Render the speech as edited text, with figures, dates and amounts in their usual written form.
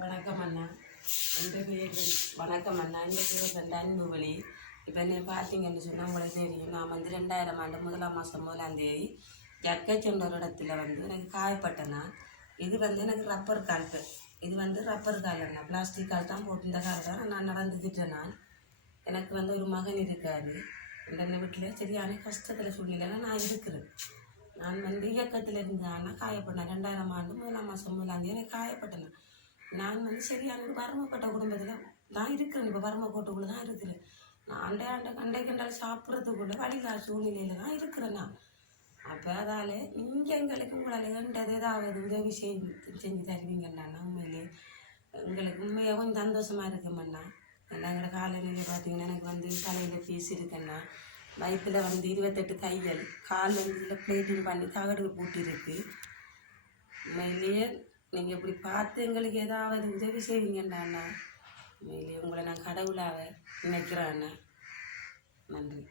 வணக்கம் அண்ணா. வணக்கம் அண்ணா. இன்றைக்கு வந்து அன்பு வழி. இப்போ என்ன பார்த்தீங்கன்னு சொன்னால் உங்களுக்கு தெரியும், நான் வந்து 2000 ஆண்டு 1ஆம் மாதம் 1ஆம் தேதி ஜக்கச்சொண்ட ஒரு இடத்துல வந்து எனக்கு காயப்பட்டேன்னா, இது வந்து எனக்கு ரப்பர் கால்ப்பு. இது வந்து ரப்பர் கால் அண்ணா, பிளாஸ்டிக் கால் தான் போட்டு இந்த கால் தான் நான் நடந்துக்கிட்டேன். நான் எனக்கு வந்து ஒரு மகன் இருக்காரு. இந்த வீட்டில் சரியான கஷ்டத்தில் சூழ்நிலையில் நான் இருக்கிறேன். நான் வந்து இயக்கத்தில் இருந்தான்னா காயப்பட்டேன். 2000 ஆண்டு 1ஆம் மாதம் 1ஆம் தேதி எனக்கு காயப்பட்டேன். நான் வந்து சரியான ஒரு வறுமைப்பட்ட குடும்பத்தில் தான் இருக்கிறேன். இப்போ வறுமைக்கோட்டுக்குள்ளே தான் இருக்கிறேன். நான் அண்டை கண்டால் சாப்பிட்றதுக்குள்ள வழிகா சூழ்நிலையில் தான் இருக்கிறேன் நான். அப்போ அதால் இங்கே எங்களுக்கு உங்களால் வேண்டது ஏதாவது உதவி செஞ்சு தருவீங்கண்ணா. உண்மையிலே எங்களுக்கு உண்மையாக கொஞ்சம் சந்தோஷமாக இருக்குமண்ணா. எங்களோட காலநிலை பார்த்தீங்கன்னா எனக்கு வந்து தலையில் பீஸ் இருக்குண்ணா. வயிற்றில் வந்து 28 தையல், கால் வந்து இதில் பிளேட்டிங் பண்ணி தகடு பூட்டிருக்கு. உண்மையிலேயே நீங்கள் இப்படி பார்த்து எங்களுக்கு ஏதாவது உதவி செய்வீங்கண்ணா. உண்மையிலேயே உங்களை நான் கடவுளாக நினைக்கிறேன் அண்ணா. நன்றி.